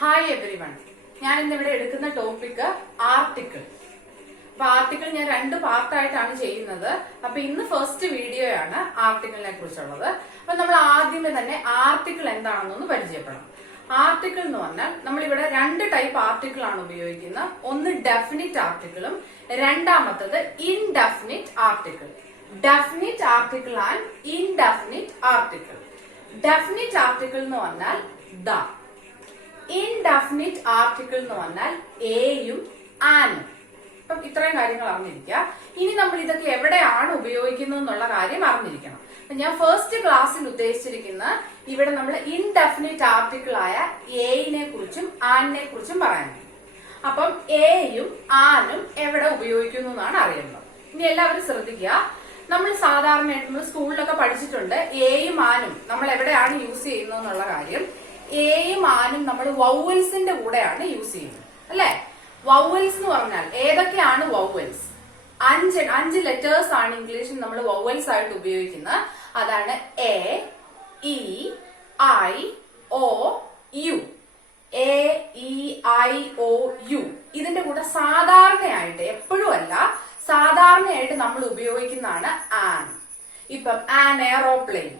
Hi every one. ഞാൻ ഇന്നിവിടെ എടുക്കുന്ന ടോപ്പിക് ആർട്ടിക്കിൾ. അപ്പൊ ആർട്ടിക്കിൾ ഞാൻ രണ്ട് പാർട്ടായിട്ടാണ് ചെയ്യുന്നത്. അപ്പൊ ഇന്ന് ഫസ്റ്റ് വീഡിയോയാണ് ആർട്ടിക്കിളിനെ കുറിച്ചുള്ളത്. അപ്പൊ നമ്മൾ ആദ്യമേ തന്നെ ആർട്ടിക്കിൾ എന്താണെന്നൊന്ന് പരിചയപ്പെടണം. ആർട്ടിക്കിൾ എന്ന് പറഞ്ഞാൽ നമ്മളിവിടെ രണ്ട് ടൈപ്പ് ആർട്ടിക്കിൾ ആണ് ഉപയോഗിക്കുന്നത്. ഒന്ന് ഡെഫിനിറ്റ് ആർട്ടിക്കിളും രണ്ടാമത്തത് indefinite article. Definite article and indefinite article. Definite article എന്ന് പറഞ്ഞാൽ ദ. ഇൻഡെഫിനിറ്റ് ആർട്ടിക്കിൾ എന്ന് പറഞ്ഞാൽ എയും ആനും. അപ്പം ഇത്രയും കാര്യങ്ങൾ അറിഞ്ഞിരിക്കുക. ഇനി നമ്മൾ ഇതൊക്കെ എവിടെയാണ് ഉപയോഗിക്കുന്നത് എന്നുള്ള കാര്യം അറിഞ്ഞിരിക്കണം. ഞാൻ ഫസ്റ്റ് ക്ലാസ്സിൽ ഉദ്ദേശിച്ചിരിക്കുന്ന ഇവിടെ നമ്മൾ ഇൻഡെഫിനിറ്റ് ആർട്ടിക്കിൾ ആയ എയിനെ കുറിച്ചും ആനിനെ കുറിച്ചും പറയാനുണ്ട്. അപ്പം എയും ആനും എവിടെ ഉപയോഗിക്കുന്നു എന്നാണ് അറിയുന്നത്. ഇനി എല്ലാവരും ശ്രദ്ധിക്കുക. നമ്മൾ സാധാരണയായിട്ട് നമ്മൾ സ്കൂളിലൊക്കെ പഠിച്ചിട്ടുണ്ട് എയും ആനും നമ്മൾ എവിടെയാണ് യൂസ് ചെയ്യുന്നത് എന്നുള്ള കാര്യം. എയും ആനും നമ്മൾ വൗവൽസിന്റെ കൂടെയാണ് യൂസ് ചെയ്യുന്നത്, അല്ലെ? വൗവൽസ് എന്ന് പറഞ്ഞാൽ ഏതൊക്കെയാണ് വൗവൽസ്? അഞ്ച് ലെറ്റേഴ്സ് ആണ് ഇംഗ്ലീഷിൽ നമ്മൾ വൗവൽസ് ആയിട്ട് ഉപയോഗിക്കുന്നത്. അതാണ് A, E, I, O, U. A, E, I, O, U. ഇതിന്റെ കൂടെ സാധാരണയായിട്ട്, എപ്പോഴും അല്ല, സാധാരണയായിട്ട് നമ്മൾ ഉപയോഗിക്കുന്നതാണ് ആൻ. ഇപ്പം ആൻ എയറോപ്ലെയിൻ,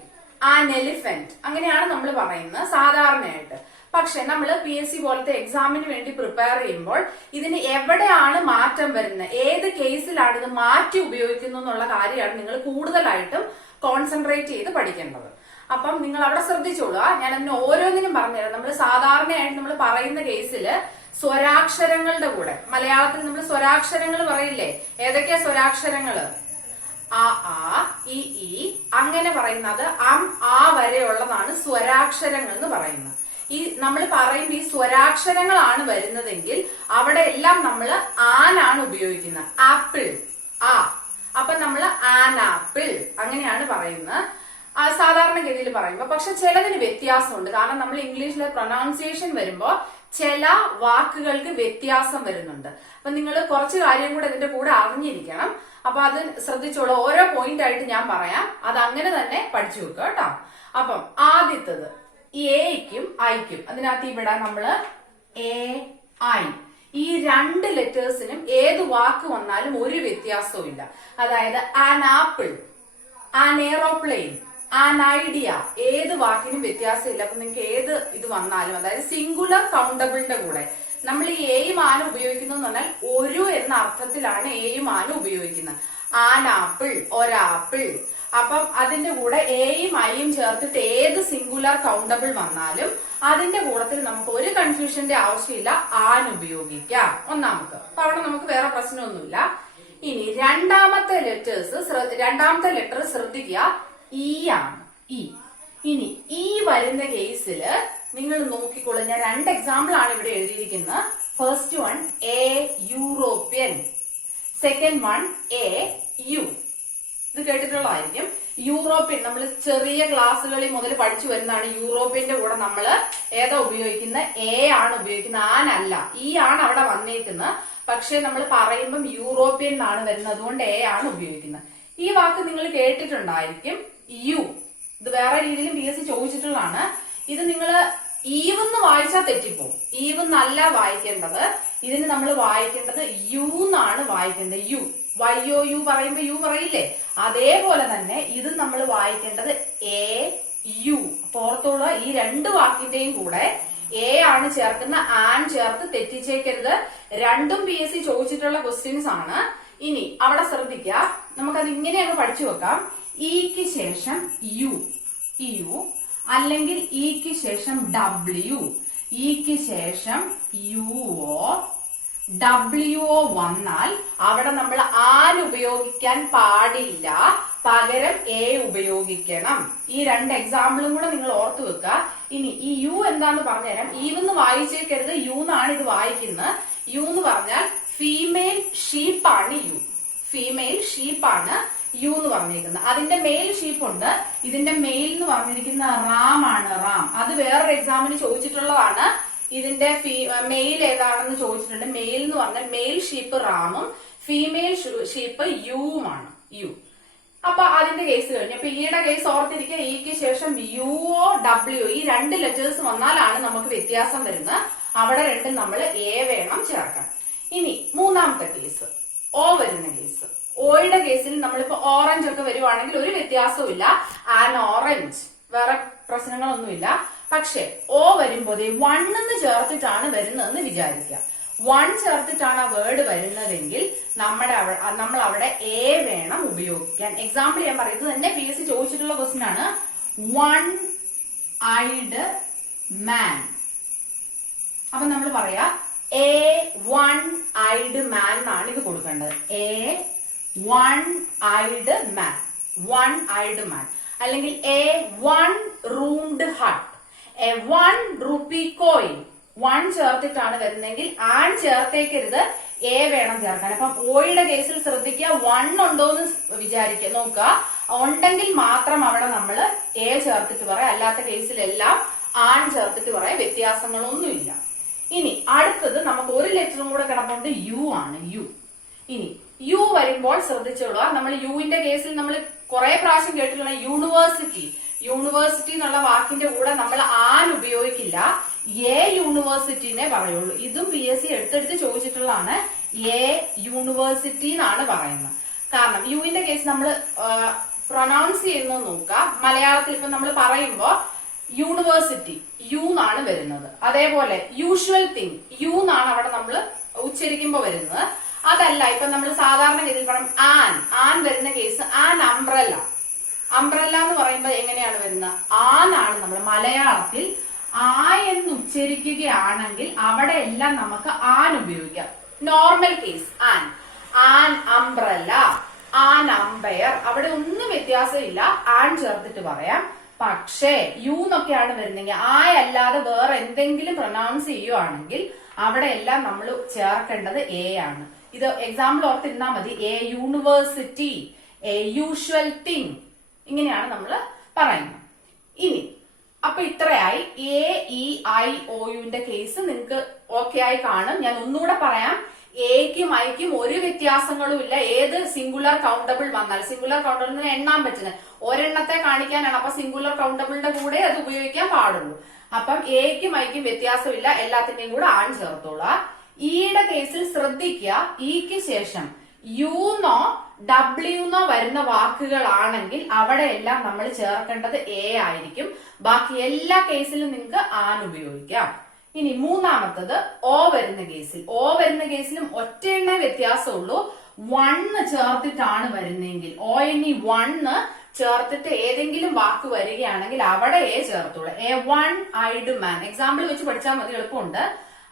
ആൻ എലിഫന്റ്, അങ്ങനെയാണ് നമ്മൾ പറയുന്നത് സാധാരണയായിട്ട്. പക്ഷെ നമ്മൾ PSC പോലത്തെ എക്സാമിന് വേണ്ടി പ്രിപ്പയർ ചെയ്യുമ്പോൾ ഇതിന് എവിടെയാണ് മാറ്റം വരുന്നത്, ഏത് കേസിലാണ് ഇത് മാറ്റി ഉപയോഗിക്കുന്നത് എന്നുള്ള കാര്യമാണ് നിങ്ങൾ കൂടുതലായിട്ടും കോൺസെൻട്രേറ്റ് ചെയ്ത് പഠിക്കേണ്ടത്. അപ്പം നിങ്ങൾ അവിടെ ശ്രദ്ധിച്ചോളുക. ഞാൻ അതിന് ഓരോന്നിനും പറഞ്ഞുതരാം. നമ്മൾ സാധാരണയായിട്ട് നമ്മൾ പറയുന്ന കേസില് സ്വരാക്ഷരങ്ങളുടെ കൂടെ, മലയാളത്തിൽ നമ്മൾ സ്വരാക്ഷരങ്ങൾ പറയില്ലേ? ഏതൊക്കെയാ സ്വരാക്ഷരങ്ങള്? ആ, ഇ, ഈ, അങ്ങനെ പറയുന്നത് ആ വരെയുള്ളതാണ് സ്വരാക്ഷരങ്ങൾ എന്ന് പറയുന്നത്. ഈ നമ്മൾ പറയുമ്പോൾ ഈ സ്വരാക്ഷരങ്ങളാണ് വരുന്നതെങ്കിൽ അവിടെ എല്ലാം നമ്മൾ ആനാണ് ഉപയോഗിക്കുന്നത്. ആപ്പിൾ, ആ. അപ്പൊ നമ്മൾ ആൻ ആപ്പിൾ അങ്ങനെയാണ് പറയുന്നത് സാധാരണഗതിയിൽ പറയുമ്പോൾ. പക്ഷെ ചിലതിന് വ്യത്യാസമുണ്ട്. കാരണം നമ്മൾ ഇംഗ്ലീഷിലെ പ്രൊനൗൺസിയേഷൻ വരുമ്പോൾ ചില വാക്കുകൾക്ക് വ്യത്യാസം വരുന്നുണ്ട്. അപ്പൊ നിങ്ങൾ കുറച്ച് കാര്യം കൂടെ ഇതിന്റെ കൂടെ അറിഞ്ഞിരിക്കണം. അപ്പൊ അത് ശ്രദ്ധിച്ചോളൂ. ഓരോ പോയിന്റ് ആയിട്ട് ഞാൻ പറയാം. അത് അങ്ങനെ തന്നെ പഠിച്ചു വെക്കുക കേട്ടോ. അപ്പം ആദ്യത്തത് എയ്ക്കും ഐക്കും. അതിനകത്ത് ഇവിടെ നമ്മള് എ, ഐ, ഈ രണ്ട് ലെറ്റേഴ്സിനും ഏത് വാക്ക് വന്നാലും ഒരു വ്യത്യാസവും ഇല്ല. അതായത് an apple, an aeroplane, an idea, ഏത് വാക്കിനും വ്യത്യാസമില്ല. അപ്പൊ നിങ്ങൾക്ക് ഏത് ഇത് വന്നാലും, അതായത് സിംഗുലർ കൗണ്ടബിളിന്റെ കൂടെ നമ്മൾ ഈ എയും ആനും ഉപയോഗിക്കുന്നത് എന്ന് പറഞ്ഞാൽ ഒരു എന്ന അർത്ഥത്തിലാണ് എയും ആനും ഉപയോഗിക്കുന്നത്. ആൻ ആപ്പിൾ, ഒരാപ്പിൾ. അപ്പം അതിന്റെ കൂടെ എയും ഐയും ചേർത്തിട്ട് ഏത് സിംഗുലർ കൗണ്ടബിൾ വന്നാലും അതിന്റെ കൂട്ടത്തിൽ നമുക്ക് ഒരു കൺഫ്യൂഷന്റെ ആവശ്യമില്ല, ആൻ ഉപയോഗിക്കാം. ഒന്നാമത്തെ. അപ്പൊ അവിടെ നമുക്ക് വേറെ പ്രശ്നമൊന്നുമില്ല. ഇനി രണ്ടാമത്തെ ലെറ്റർ ശ്രദ്ധിക്കുക, ഇ ആണ്. ഇ. ഇനി ഈ വരുന്ന കേസില് നിങ്ങൾ നോക്കിക്കോളൂ. ഞാൻ രണ്ട് എക്സാമ്പിൾ ആണ് ഇവിടെ എഴുതിയിരിക്കുന്നത്. First one A European, second one A U. ഇത് കേട്ടിട്ടുള്ളതായിരിക്കും. യൂറോപ്യൻ നമ്മൾ ചെറിയ ക്ലാസ്സുകളിൽ മുതൽ പഠിച്ചു വരുന്നതാണ്. യൂറോപ്യന്റെ കൂടെ നമ്മൾ ഏതാ ഉപയോഗിക്കുന്നത്? എ ആണ് ഉപയോഗിക്കുന്നത്, ആൻ അല്ല. ഈ ആണ് അവിടെ വന്നേക്കുന്നത്. പക്ഷെ നമ്മൾ പറയുമ്പം യൂറോപ്യൻ എന്നാണ് വരുന്നത്, അതുകൊണ്ട് എ ആണ് ഉപയോഗിക്കുന്നത്. ഈ വാക്ക് നിങ്ങൾ കേട്ടിട്ടുണ്ടായിരിക്കും, യു. ഇത് വേറെ രീതിയിലും PSC ചോദിച്ചിട്ടുള്ളതാണ്. ഇത് നിങ്ങൾ ഈവെന്ന് വായിച്ചാൽ തെറ്റിപ്പോവും. ഈവെന്നല്ല വായിക്കേണ്ടത്. ഇതിന് നമ്മൾ വായിക്കേണ്ടത് യു എന്നാണ് വായിക്കേണ്ടത്. യു, YOU പറയുമ്പോ യു പറയില്ലേ? അതേപോലെ തന്നെ ഇത് നമ്മൾ വായിക്കേണ്ടത് എ യു. പുറത്തുള്ള ഈ രണ്ട് വാക്കിന്റെയും കൂടെ എ ആണ് ചേർക്കുന്ന, ആൻ ചേർത്ത് തെറ്റിച്ചേക്കരുത്. രണ്ടും PSC ചോദിച്ചിട്ടുള്ള ക്വസ്റ്റ്യൻസ് ആണ്. ഇനി അവിടെ ശ്രദ്ധിക്കുക. നമുക്കത് ഇങ്ങനെ അങ്ങ് പഠിച്ചു വെക്കാം. ഇക്ക് ശേഷം യു, യു, അല്ലെങ്കിൽ ഇക്ക് ശേഷം W, ഇക്ക് ശേഷം UO, WO വന്നാൽ അവിടെ നമ്മൾ ആൻ ഉപയോഗിക്കാൻ പാടില്ല, പകരം എ ഉപയോഗിക്കണം. ഈ രണ്ട് എക്സാമ്പിളും കൂടെ നിങ്ങൾ ഓർത്തു വെക്കുക. ഇനി ഈ യു എന്താന്ന് പറഞ്ഞുതരാം. ഈവെന്ന് വായിച്ചേക്കരുത്, യു എന്നാണ് ഇത് വായിക്കുന്നത്. യു എന്ന് പറഞ്ഞാൽ ഫീമെയിൽ ഷീപ്പാണ് യു. ഫീമെയിൽ ഷീപ്പാണ് യു എന്ന് പറഞ്ഞിരിക്കുന്നത്. അതിന്റെ മെയിൽ ഷീപ്പ് ഉണ്ട്. ഇതിന്റെ മെയിൽ എന്ന് പറഞ്ഞിരിക്കുന്ന റാം ആണ്, റാം. അത് വേറൊരു എക്സാമിന് ചോദിച്ചിട്ടുള്ളതാണ്. ഇതിന്റെ മെയിൽ ഏതാണെന്ന് ചോദിച്ചിട്ടുണ്ട്. മെയിൽ എന്ന് പറഞ്ഞാൽ മെയിൽ ഷീപ്പ് റാമും ഫീമെയിൽ ഷീപ്പ് യുവുമാണ്, യു. അപ്പൊ അതിന്റെ കേസ് കഴിഞ്ഞു. അപ്പൊ ഈയുടെ കേസ് ഓർത്തിരിക്കുക. ഇക്ക് ശേഷം UO, W ഈ രണ്ട് ലെറ്റേഴ്സ് വന്നാലാണ് നമുക്ക് വ്യത്യാസം വരുന്നത്. അവിടെ രണ്ടും നമ്മൾ എ വേണം ചേർക്കാൻ. ഇനി മൂന്നാമത്തെ കേസ് ഓ വരുന്ന കേസ്. ഓയുടെ കേസിൽ നമ്മളിപ്പോ ഓറഞ്ച് ഒക്കെ വരുവാണെങ്കിൽ ഒരു വ്യത്യാസവും ഇല്ല, ആൻ ഓറഞ്ച്, വേറെ പ്രശ്നങ്ങളൊന്നുമില്ല. പക്ഷെ ഓ വരുമ്പോൾ 1 എന്ന് ചേർത്തിട്ടാണ് വരുന്നതെന്ന് വിചാരിക്കുക. 1 ചേർത്തിട്ടാണ് ആ വേർഡ് വരുന്നതെങ്കിൽ നമ്മൾ അവിടെ എ വേണം ഉപയോഗിക്കാൻ. എക്സാമ്പിൾ ഞാൻ പറയുന്നത് തന്നെ PSC ചോദിച്ചിട്ടുള്ള ക്വസ്റ്റ്യൻ ആണ്. വൺ ഐഡ് മാൻ. അപ്പൊ നമ്മൾ പറയാ എ വൺ ഐഡ് മാൻ എന്നാണ് ഇത് കൊടുക്കേണ്ടത്. A one eyed man, one eyed man. അല്ലെങ്കിൽ a one roomed hut, a 1 rupee coin. 1 ചേർത്തിട്ടാണ് വരുന്നതെങ്കിൽ ആൺ ചേർത്തേക്കരുത്, എ വേണം ചേർക്കാൻ. അപ്പം ഓയുടെ കേസിൽ ശ്രദ്ധിക്കുക, 1 ഉണ്ടോ എന്ന് വിചാരിക്കുക, നോക്കുക. ഉണ്ടെങ്കിൽ മാത്രം അവിടെ നമ്മൾ എ ചേർത്തിട്ട് പറയാം, അല്ലാത്ത കേസിലെല്ലാം ആൺ ചേർത്തിട്ട് പറയാം, വ്യത്യാസങ്ങളൊന്നുമില്ല. ഇനി അടുത്തത് നമുക്ക് ഒരു ലെറ്ററും കൂടെ കിടപ്പുണ്ട്, യു ആണ്. യു. ഇനി യു വരുമ്പോൾ ശ്രദ്ധിച്ചോളുക, നമ്മൾ യുവിന്റെ കേസിൽ നമ്മൾ കുറെ പ്രാവശ്യം കേട്ടിട്ടുള്ള യൂണിവേഴ്സിറ്റി. യൂണിവേഴ്സിറ്റി എന്നുള്ള വാക്കിന്റെ കൂടെ നമ്മൾ ആൻ ഉപയോഗിക്കില്ല, എ യൂണിവേഴ്സിറ്റിനെ പറയുള്ളൂ. ഇതും PSC എടുത്തെടുത്ത് ചോദിച്ചിട്ടുള്ളതാണ്. എ യൂണിവേഴ്സിറ്റി എന്നാണ് പറയുന്നത്. കാരണം യുവിന്റെ കേസ് നമ്മൾ പ്രൊനൗൺസ് ചെയ്യുന്നത് നോക്കുക. മലയാളത്തിൽ ഇപ്പൊ നമ്മൾ പറയുമ്പോ യൂണിവേഴ്സിറ്റി യു എന്നാണ് വരുന്നത്. അതേപോലെ യൂഷ്വൽ തിങ് യു എന്നാണ് അവിടെ നമ്മൾ ഉച്ചരിക്കുമ്പോ വരുന്നത്. അതല്ല ഇപ്പൊ നമ്മൾ സാധാരണ രീതിയിൽ പറയും ആൻ. ആൻ വരുന്ന കേസ് ആൻ അംബ്രല്ല. അംബ്രല്ല എന്ന് പറയുമ്പോൾ എങ്ങനെയാണ് വരുന്നത്? ആനാണ് നമ്മൾ മലയാളത്തിൽ ആ എന്ന് ഉച്ചരിക്കുകയാണെങ്കിൽ അവിടെ എല്ലാം നമുക്ക് ആൻ ഉപയോഗിക്കാം. Normal case an. An umbrella, an umpire, അവിടെ ഒന്നും വ്യത്യാസമില്ല, ആൻ ചേർത്തിട്ട് പറയാം. പക്ഷേ യു എന്നൊക്കെയാണ് വരുന്നെങ്കിൽ അല്ലാതെ വേറെ എന്തെങ്കിലും പ്രൊനൗൺസ് ചെയ്യുവാണെങ്കിൽ അവിടെ എല്ലാം നമ്മൾ ചേർക്കേണ്ടത് എ ആണ്. ഇത് എക്സാമ്പിൾ ഓർത്തിരുന്നാൽ മതി. A university, a usual thing, ഇങ്ങനെയാണ് നമ്മൾ പറയുന്നത്. ഇനി അപ്പൊ ഇത്രയായി എ ഇ ഐ ഒ യുവിന്റെ കേസ് നിങ്ങൾക്ക് ഓക്കെ ആയി കാണും. ഞാൻ ഒന്നുകൂടെ പറയാം, എക്കും ഐക്കും ഒരു വ്യത്യാസങ്ങളും ഇല്ല. ഏത് സിംഗുലർ കൗണ്ടബിൾ വന്നാൽ, സിംഗുലർ കൗണ്ടബിളിന് എണ്ണാൻ പറ്റുന്നത് ഒരെണ്ണത്തെ കാണിക്കാനാണ്. അപ്പൊ സിംഗുലർ കൗണ്ടബിളിന്റെ കൂടെ അത് ഉപയോഗിക്കാൻ പാടുള്ളൂ. അപ്പം എക്കും ഐക്കും വ്യത്യാസമില്ല, എല്ലാത്തിന്റെയും കൂടെ ആൺ ചേർത്തോളാം. ഇയുടെ കേസിൽ ശ്രദ്ധിക്കുക, ഇക്ക് ശേഷം യുന്നോ ഡബ്ല്യൂന്നോ വരുന്ന വാക്കുകളാണെങ്കിൽ അവിടെ എല്ലാം നമ്മൾ ചേർക്കേണ്ടത് എ ആയിരിക്കും. ബാക്കി എല്ലാ കേസിലും നിങ്ങൾക്ക് ആൻ ഉപയോഗിക്കാം. ഇനി മൂന്നാമത്തത് ഓ വരുന്ന കേസിൽ. ഓ വരുന്ന കേസിലും ഒറ്റ എണ്ണ വ്യത്യാസമുള്ളൂ, 1 ചേർത്തിട്ടാണ് വരുന്നതെങ്കിൽ. ഓ ഇനി 1 ചേർത്തിട്ട് ഏതെങ്കിലും വാക്ക് വരികയാണെങ്കിൽ അവിടെ എ ചേർത്തോളൂ. A one eyed man example വെച്ച് പഠിച്ചാൽ മതി, എളുപ്പമുണ്ട്.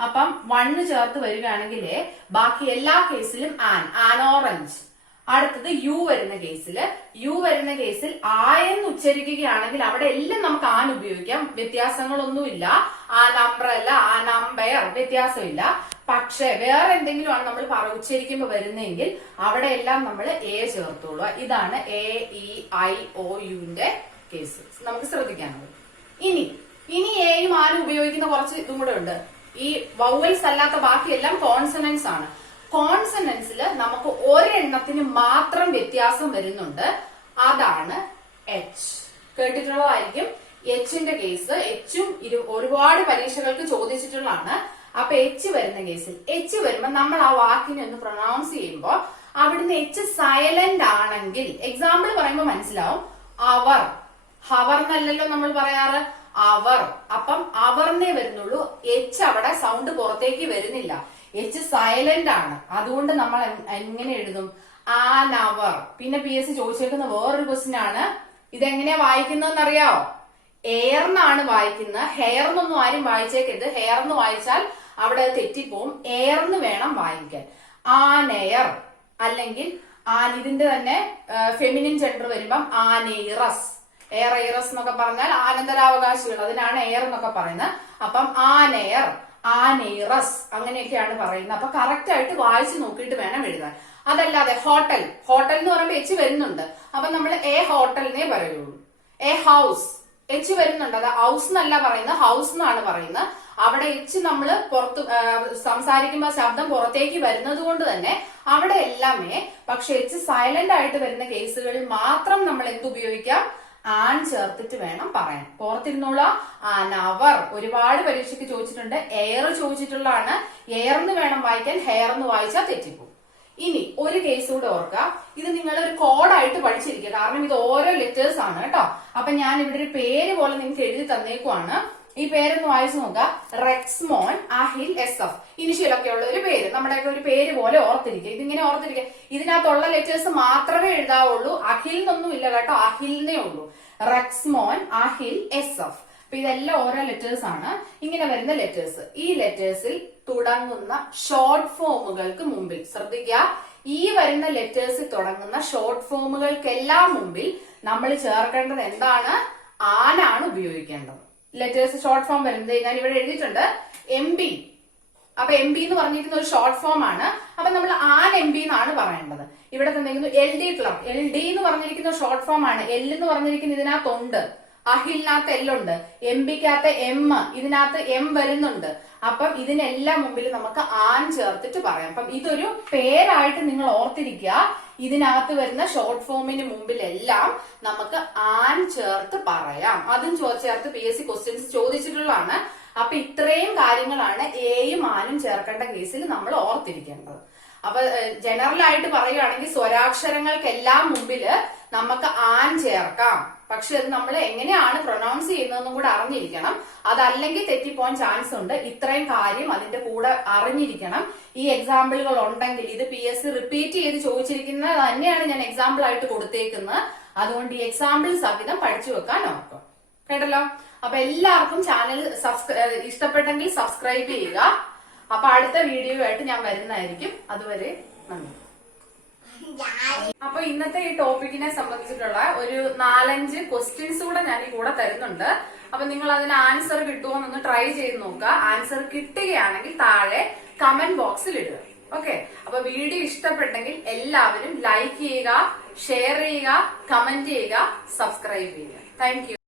അപ്പം 1 ചേർത്ത് വരികയാണെങ്കിൽ ബാക്കി എല്ലാ കേസിലും ആൻ ഓറഞ്ച്. അടുത്തത് യു വരുന്ന കേസില്. യു വരുന്ന കേസിൽ ആയെന്ന് ഉച്ചരിക്കുകയാണെങ്കിൽ അവിടെ എല്ലാം നമുക്ക് ആൻ ഉപയോഗിക്കാം, വ്യത്യാസങ്ങളൊന്നുമില്ല. ആൻ അംബ്രല്ല, ആൻ അമ്പയർ, വ്യത്യാസമില്ല. പക്ഷെ വേറെ എന്തെങ്കിലും ആണ് നമ്മൾ ഉച്ചരിക്കുമ്പോൾ വരുന്നതെങ്കിൽ അവിടെ എല്ലാം നമ്മൾ എ ചേർത്തോളൂ. ഇതാണ് എ ഇ ഐ ഒ യുവിന്റെ കേസ്, നമുക്ക് ശ്രദ്ധിക്കാനുള്ളത്. ഇനി എയും ആനും ഉപയോഗിക്കുന്ന കുറച്ച് ഇതും കൂടെ ഉണ്ട്. ഈ വൗവൽസ് അല്ലാത്ത ബാക്കിയെല്ലാം കോൺസണൻസ് ആണ്. കോൺസണൻസിൽ നമുക്ക് ഒരെണ്ണത്തിന് മാത്രം വ്യത്യാസം വരുന്നുണ്ട്, അതാണ് എച്ച്. കേട്ടിട്ടുള്ളതായിരിക്കും എച്ചിന്റെ കേസ്. എച്ചും ഒരുപാട് പരീക്ഷകൾക്ക് ചോദിച്ചിട്ടുള്ളതാണ്. അപ്പൊ എച്ച് വരുന്ന കേസിൽ എച്ച് വരുമ്പോ നമ്മൾ ആ വാക്കിനെ ഒന്ന് പ്രൊനൗൺസ് ചെയ്യുമ്പോൾ അവിടുന്ന് എച്ച് സൈലന്റ് ആണെങ്കിൽ, എക്സാമ്പിൾ പറയുമ്പോൾ മനസ്സിലാവും. അവർ, ഹവർ എന്നല്ലല്ലോ നമ്മൾ പറയാറ്, അവർ. അപ്പം അവർന്നേ വരുന്നുള്ളൂ, എച്ച് അവിടെ സൗണ്ട് പുറത്തേക്ക് വരുന്നില്ല, എച്ച് സൈലന്റ് ആണ്. അതുകൊണ്ട് നമ്മൾ എങ്ങനെ എഴുതും? An hour. പിന്നെ PSC ചോദിച്ചേക്കുന്ന വേറൊരു ക്വസ്റ്റ്യൻ ആണ്, ഇതെങ്ങനെയാ വായിക്കുന്നതെന്ന് അറിയാവോ? എയർന്നാണ് വായിക്കുന്നത്. ഹെയർന്നൊന്നും ആരും വായിച്ചേക്കരുത്. ഹെയർന്ന് വായിച്ചാൽ അവിടെ തെറ്റിപ്പോവും. എയർന്ന് വേണം വായിക്കാൻ. ആനെയർ, അല്ലെങ്കിൽ ഇതിന്റെ തന്നെ ഫെമിനിൻ ജെൻഡർ വരുമ്പം ആനെയറസ്. എയറൈറസ് എന്നൊക്കെ പറഞ്ഞാൽ ആനന്തരാവകാശികൾ, അതിനാണ് എയർ എന്നൊക്കെ പറയുന്നത്. അപ്പം ആനെയർ, ആനെയറസ്, അങ്ങനെയൊക്കെയാണ് പറയുന്നത്. അപ്പൊ കറക്റ്റ് ആയിട്ട് വായിച്ചു നോക്കിയിട്ട് വേണം എഴുതാൻ. അതല്ലാതെ ഹോട്ടൽ, ഹോട്ടൽ എന്ന് പറയുമ്പോൾ എച്ച് വരുന്നുണ്ട്, അപ്പൊ നമ്മൾ എ ഹോട്ടലിനെ പറയുള്ളൂ. എ ഹൗസ്, എച്ച് വരുന്നുണ്ട്, അത് ഹൗസ് എന്നല്ല പറയുന്നത്, ഹൗസ് എന്നാണ് പറയുന്നത്. അവിടെ എച്ച് നമ്മൾ പുറത്ത് സംസാരിക്കുമ്പോൾ ശബ്ദം പുറത്തേക്ക് വരുന്നത് കൊണ്ട് തന്നെ അവിടെ എല്ലാമേ. പക്ഷെ എച്ച് സൈലന്റ് ആയിട്ട് വരുന്ന കേസുകളിൽ മാത്രം നമ്മൾ എന്ത് ഉപയോഗിക്കാം? ആൻ ചേർത്തിട്ട് വേണം പറയാൻ. ഓർത്തിരുന്നോളൂ. അവർ ഒരുപാട് പരീക്ഷയ്ക്ക് ചോദിച്ചിട്ടുണ്ട്. എയർ ചോദിച്ചിട്ടുള്ളതാണ്. എയർ എന്ന് വേണം വായിക്കാൻ, ഹെയർ എന്ന് വായിച്ചാൽ തെറ്റിപ്പോകും. ഇനി ഒരു കേസ് കൂടെ ഓർക്കുക. ഇത് നിങ്ങൾ ഒരു കോഡായിട്ട് പഠിച്ചിരിക്കുക. കാരണം ഇത് ഓരോ ലെറ്റേഴ്സ് ആണ് കേട്ടോ. അപ്പൊ ഞാൻ ഇവിടെ ഒരു പേര് പോലെ നിങ്ങൾക്ക് എഴുതി തന്നേക്കുവാണ്. ഈ പേരൊന്ന് വായിച്ചു നോക്കുക. റെക്സ്മോൻ അഹിൽ എസ് എഫ്. ഇനിഷ്യൽ ഒക്കെ ഉള്ള ഒരു പേര്, നമ്മുടെയൊക്കെ ഒരു പേര് പോലെ ഓർത്തിരിക്കുക. ഇതിങ്ങനെ ഓർത്തിരിക്കുക. ഇതിനകത്തുള്ള ലെറ്റേഴ്സ് മാത്രമേ എഴുതാവുള്ളൂ. അഹിൽ എന്നൊന്നും ഇല്ല കേട്ടോ, അഹിലിനേ ഉള്ളൂ. റെക്സ്മോൻ അഹിൽ എസ് എഫ്. അപ്പൊ ഇതെല്ലാം ഓരോ ലെറ്റേഴ്സ് ആണ്. ഇങ്ങനെ വരുന്ന ലെറ്റേഴ്സ്. ഈ ലെറ്റേഴ്സിൽ തുടങ്ങുന്ന ഷോർട്ട് ഫോമുകൾക്ക് മുമ്പിൽ ശ്രദ്ധിക്കുക. ഈ വരുന്ന ലെറ്റേഴ്സിൽ തുടങ്ങുന്ന ഷോർട്ട് ഫോമുകൾക്കെല്ലാം മുമ്പിൽ നമ്മൾ ചേർക്കേണ്ടത് എന്താണ്? ആനാണ് ഉപയോഗിക്കേണ്ടത്. ലെറ്റേഴ്സ് ഷോർട്ട് ഫോം വരുന്നത് ഞാൻ ഇവിടെ എഴുതിയിട്ടുണ്ട്. MB. അപ്പൊ MB എന്ന് പറഞ്ഞിരിക്കുന്ന ഒരു ഷോർട്ട് ഫോം ആണ്. അപ്പൊ നമ്മൾ ആൻ MB എന്നാണ് പറയേണ്ടത്. ഇവിടെ തന്നിരിക്കുന്നു LD ക്ലബ്. LD എന്ന് പറഞ്ഞിരിക്കുന്ന ഷോർട്ട് ഫോം ആണ്. L എന്ന് പറഞ്ഞിരിക്കുന്ന ഇതിനകത്തുണ്ട്. അഹിലിനകത്ത് L ഉണ്ട്. MBക്കകത്ത് M, ഇതിനകത്ത് M വരുന്നുണ്ട്. അപ്പം ഇതിനെല്ലാം മുമ്പിൽ നമുക്ക് ആൻ ചേർത്തിട്ട് പറയാം. അപ്പം ഇതൊരു പേരായിട്ട് നിങ്ങൾ ഓർത്തിരിക്കുക. ഇതിനകത്ത് വരുന്ന ഷോർട്ട് ഫോമിന് മുമ്പിലെല്ലാം നമുക്ക് ആൻ ചേർത്ത് പറയാം. അതും ചേർത്ത് PSC ക്വസ്റ്റ്യൻസ് ചോദിച്ചിട്ടുള്ളതാണ്. അപ്പൊ ഇത്രയും കാര്യങ്ങളാണ് എയും ആനും ചേർക്കേണ്ട കേസിൽ നമ്മൾ ഓർത്തിരിക്കേണ്ടത്. അപ്പൊ ജനറൽ ആയിട്ട് പറയുകയാണെങ്കിൽ സ്വരാക്ഷരങ്ങൾക്കെല്ലാം മുമ്പില് നമുക്ക് ആൻ ചേർക്കാം. പക്ഷെ അത് നമ്മൾ എങ്ങനെയാണ് പ്രൊനൗൺസ് ചെയ്യുന്നതെന്നും കൂടെ അറിഞ്ഞിരിക്കണം. അതല്ലെങ്കിൽ തെറ്റിപ്പോവാൻ ചാൻസ് ഉണ്ട്. ഇത്രയും കാര്യം അതിന്റെ കൂടെ അറിഞ്ഞിരിക്കണം. ഈ എക്സാമ്പിളുകൾ ഉണ്ടെങ്കിൽ ഇത് PSC റിപ്പീറ്റ് ചെയ്ത് ചോദിച്ചിരിക്കുന്നത് തന്നെയാണ് ഞാൻ എക്സാമ്പിൾ ആയിട്ട് കൊടുത്തേക്കുന്നത്. അതുകൊണ്ട് ഈ എക്സാമ്പിൾ സഹിതം പഠിച്ചു വെക്കാൻ ഓർക്കും. കേട്ടല്ലോ. അപ്പൊ എല്ലാവർക്കും ചാനൽ ഇഷ്ടപ്പെട്ടെങ്കിൽ സബ്സ്ക്രൈബ് ചെയ്യുക. അപ്പൊ അടുത്ത വീഡിയോ ആയിട്ട് ഞാൻ വരുന്നതായിരിക്കും. അതുവരെ നന്ദി. അപ്പൊ ഇന്നത്തെ ഈ ടോപ്പിക്കിനെ സംബന്ധിച്ചിട്ടുള്ള ഒരു 4-5 ക്വസ്റ്റ്യൻസ് കൂടെ ഞാൻ ഈ കൂടെ തരുന്നുണ്ട്. അപ്പൊ നിങ്ങൾ അതിന് ആൻസർ കിട്ടുമോ എന്നൊന്ന് ട്രൈ ചെയ്ത് നോക്കുക. ആൻസർ കിട്ടുകയാണെങ്കിൽ താഴെ കമന്റ് ബോക്സിൽ ഇടുക. ഓക്കെ. അപ്പൊ വീഡിയോ ഇഷ്ടപ്പെട്ടെങ്കിൽ എല്ലാവരും ലൈക്ക് ചെയ്യുക, ഷെയർ ചെയ്യുക, കമന്റ് ചെയ്യുക, സബ്സ്ക്രൈബ് ചെയ്യുക. Thank you.